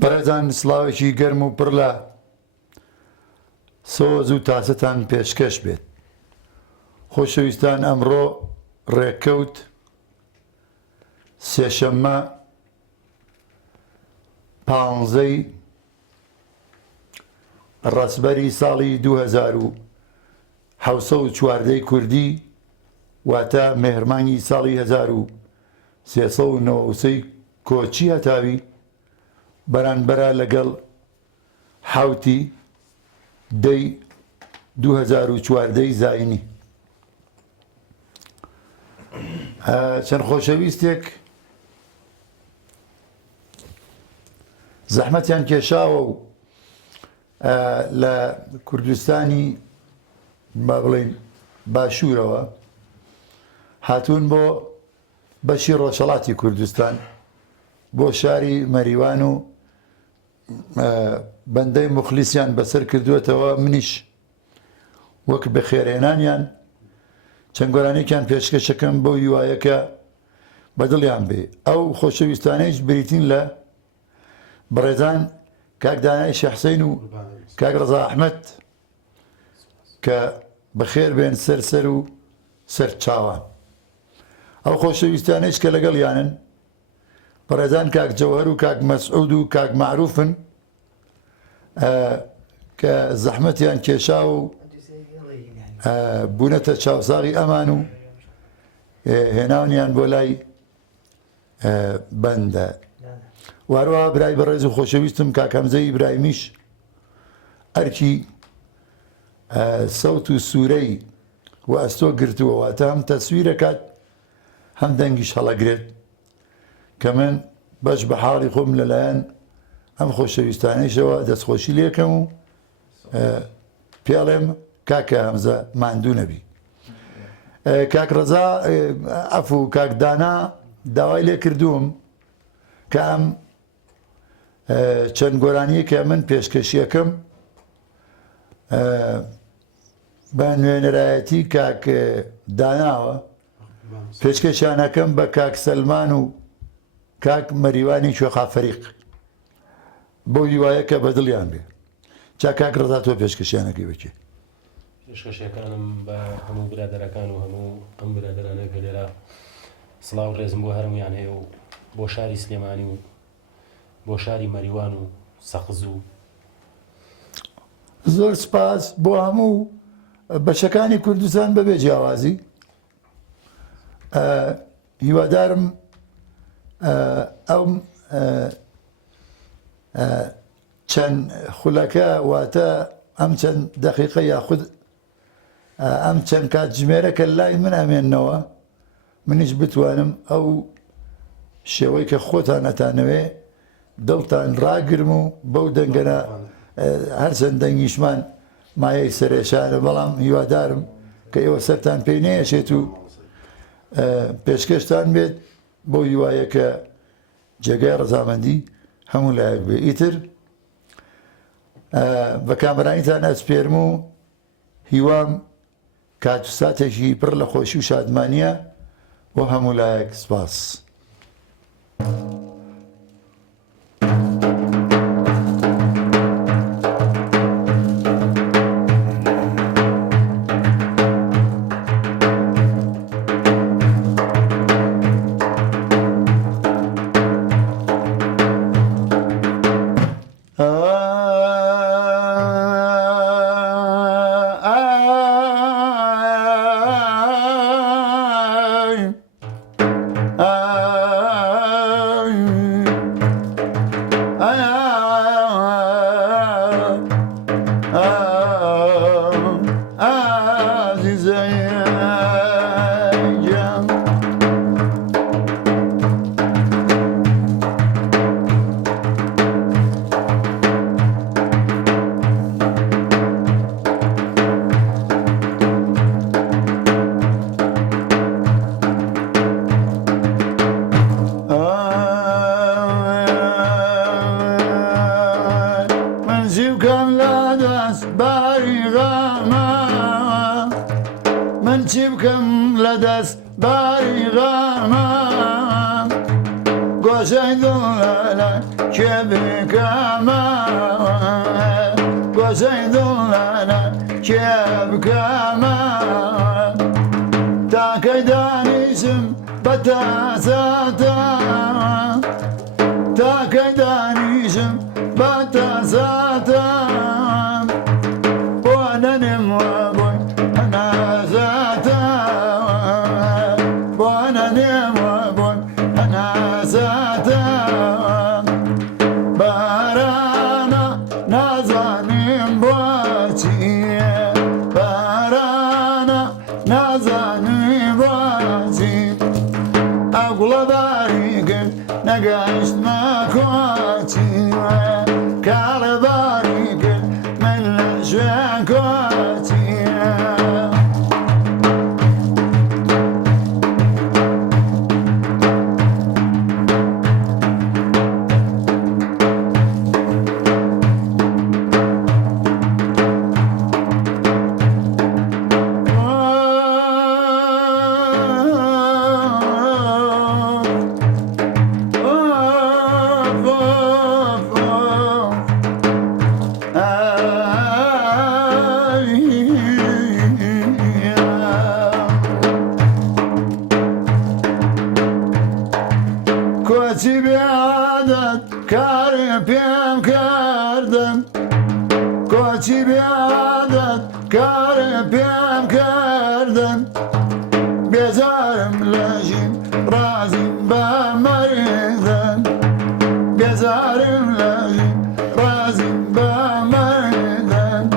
بەڕێزان سڵاوێکی گەرم و پڕ لە سۆز و تاسەتان پێشکەش بێت. خۆشەویستان، ئەمڕۆ ڕێککەوت سێشەممە 15ی ڕەسبەری ساڵی 2714 کوردی، واتە مێهرمانی ساڵی 1393 کۆچی هەتاوی، بەرانبەرە لەگەڵ حوتی دەی 2014 زاینی. چەند خۆشەویستێک زەحمەتیان کێشاوە و لە کوردستانی با بڵێن باشوورەوە هاتوون بۆ بەشی ڕۆژهەڵاتی کوردستان، بۆ شاری مەریوان و بەندەی موخلیسیان بەسەر کردوێتەوە. منیش وەک بەخێرهێنانیان چەند گۆرانێکیان پێشکەشەکەم بۆ هیوایەکە بەدڵیان بێ. ئەو خۆشەویستانەیش بریتین لە بەڕێزان کاک دانای شەحسەین و کاک ڕەزا ئەحمەد کە بەخێر بێن سەر و سەر چاوان. ئەو خۆشەویستانەیش کە لەگەڵ یانن بەڕێزان کاک جەوهەر و کاک مەسعود و کاک معروفن کە زەحمەتیان کێشا و بوونەتە چاوساغی ئەمان و هێناونیان بۆ لای بەندە. واروها برای بەڕێز و خۆشەویستم کاک هەمزەی ئیبراهیمیش ئەرکی سەوت و سوورەی و ئەستۆ گرتووە، واتە هەم تەسویرەکات هەم دەنگیش هەڵەگرێت، کە من بەش بە حاڵی خۆم لەلایەن ئەم خۆشەویستانەیشەوە دەستخۆشی لێکەم و پێڵێم کاکە هەمزە ماندوو نەبی. کاک ڕەزا ئەفو کاک دانا داوای لێ کردووم کە ئەم چەند گۆرانیەکە من پێشکەشیەکەم بە نوێنەرایەتی کاک داناوە پێشکەشیانەکەم بە کاک سەلمان و کاک مەریوانی کوێخافەریق بۆ هیوایەکە بەدڵیان بێ. چا کاک ڕەزا تۆ پێشکەشیانەکەی بچێ؟ پێشکەشیەکانم بە هەموو برادەرەکان و هەموو ئەم برادەرانە کە لێرە سڵاو و ڕێزم بۆ هەرمویان هەیە و بۆ شاری سلێمانی و بۆ شاری مەریوان و سەخز و زۆر سپاس بۆ هەموو بەشەکانی کوردستان بەبێ جیاوازی. هیوادارم ئەو چەند خولەکە واتە ئەم چەند دەقیقە یاخود ئەم چەند کاتژمێرەکە لای من ئەمێننەوە، منیش بتوانم ئەو شێوەی کە خۆتان ئەتانەوێ دڵتان ڕاگرم و بەو دەنگەنە هەرچەند دەنگیشمان مایەی سەرێشانە، بەڵام هیوادارم کە ئێوە سەرتان پێی نەیەشێت و پێشکەشتان بێت بۆ هیوایەکە جێگای ڕەزامەندی هەموو لایەک بێ. ئیتر بە کامرانیتان ئەسپێرم و هیوام کات و ساتێکی پڕ لە خۆشی و شادمانیە بۆ هەموو لایەک. سپاس. چی بکەم لە دەست باری غەمە گۆشەی دڵە كيفك ما قصيد لنا كيفك ما تاكيدانيسم بتاساتا تاكيدانيسم بتاساتا وانا نموابون انا زاتا وانا نموابون انا زاتا بارانا نازانم بواتي بارانا نازانم بواتي اقول باريقم نقاشت ماكواتي كار باريقم من لشاكواتي كوتي بعادت كارم بيم كردم كوتي بعادت كارم بيم كردم بيزارم لاجين رازم بمريضن بيزارم لاجين رازم بمريضن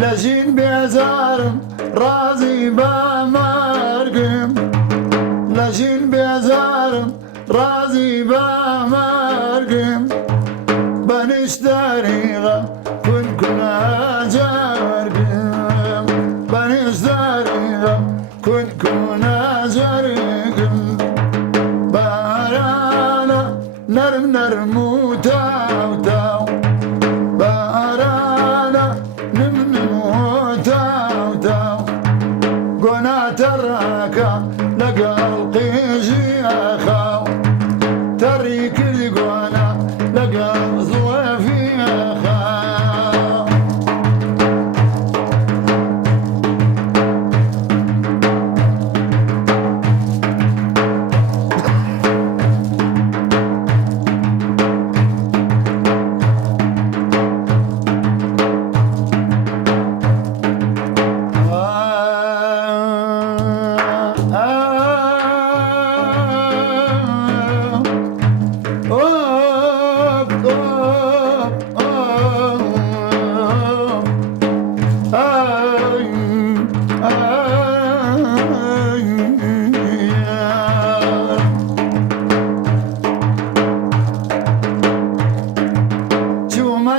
لاجين بيزارم رازي بمرقم لاجين بيزارم رازي بمرقم بنشتريغا كنا جارقم بنشتريغا كنا جارقم بارانا نرم نرمو تاو تاو بارانا نم نمو تاو تاو قنا تراكا لقى القيجي أخاو تريك القنا لقى ظوافي أخاو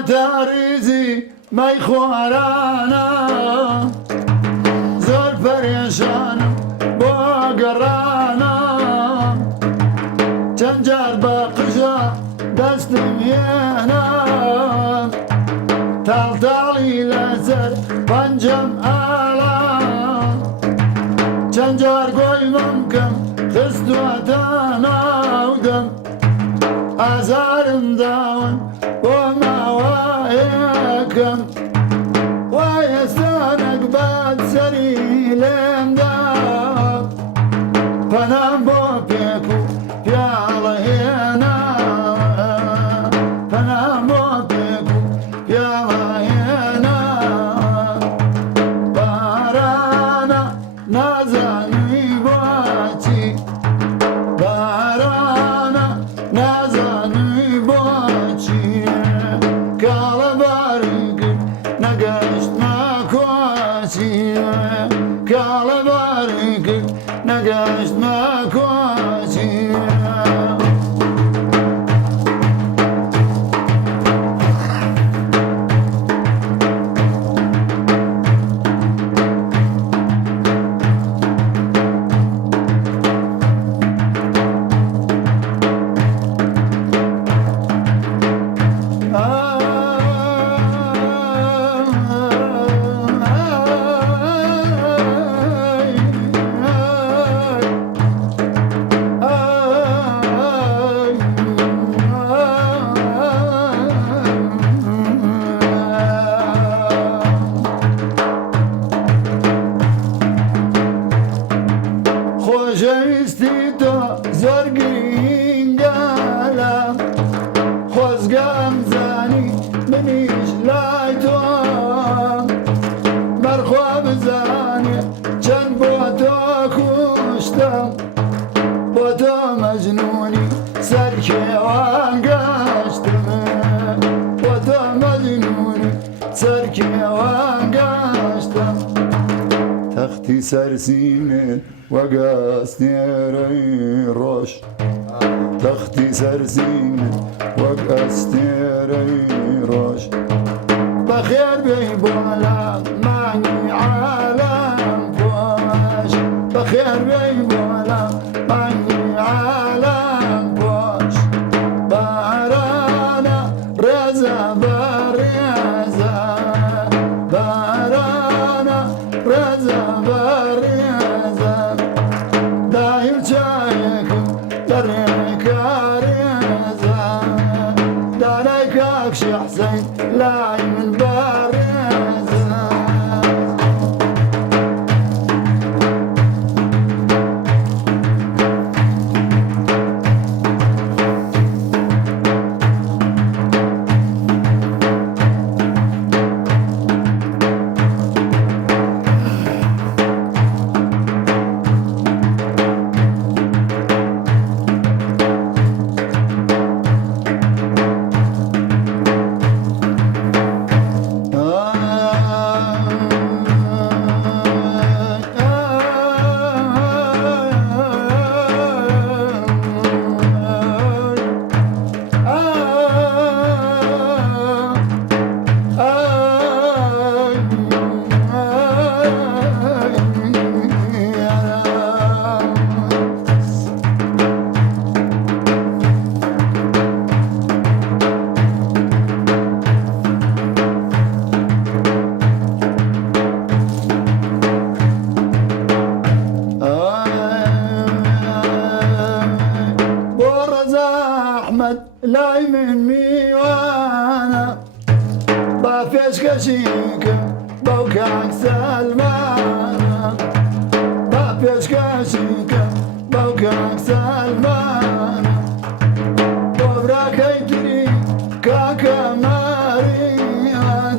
تاريزي ما يخوارانا زور فريشان بوقرانا تنجر باقشا دستمينا تالتالي لزر بنجم آلا تنجر قوي ممكن خستواتانا ودم أزارم داون وما وايكم ويستانك بعد سريلم داو فنام بوبيكو يا الله هنا فنام بوبيكو يا الله هنا بارانا نازاني بواتي بارانا نازاني بواتي خۆزگەم زانی منیش لای تۆ بەرخوا بزانێ چەند بۆ تۆ کوشتم بۆ تۆ مەجنونی سەر کێوان گەشتم بۆ تۆ مەجنونی سەر کێوان گەشتم تەختی سەرسینێ وەگەستێرەی ڕۆژ تەختی سەرسینێ وەک ئەستێرەی ڕۆژ بەخێر بێی بۆڵام مانی عالەم پۆش بەخێر بێی بۆڵام مانی عالەم پۆش بارانە ڕێزە بەڕێزە بارانە ڕێزە بەڕێزە دایم چایەکم لەڕێکارێزە دانای کاکشی حسەین لای من بەڕێزە بۆ ڕەزا ئەحمەد لای من میوانە با پێشکەشیکە بەو کاک سەلمانە با پێشکەشیکە بەو کاک سەلمانە بۆ براکەی تری کاکە ماریان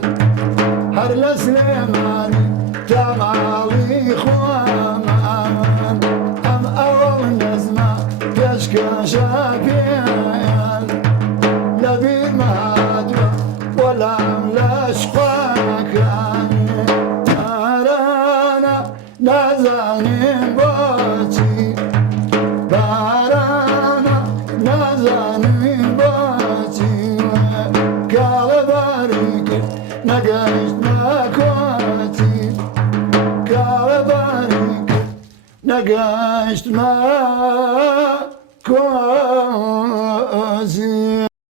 هەر لە سلێمانی تا ماڵی خۆمان ئەم ئەوە نەزمە پێشکەشە پێیان لەبیر مەهاتوە وەڵام لەشقاکانی بارانە نازانێ بۆچی بارانە نازانێ بۆچی کاڵە باری کرد نەگەیشتمە کۆچی کاڵە باری کرد نەگەیشتمە کۆچی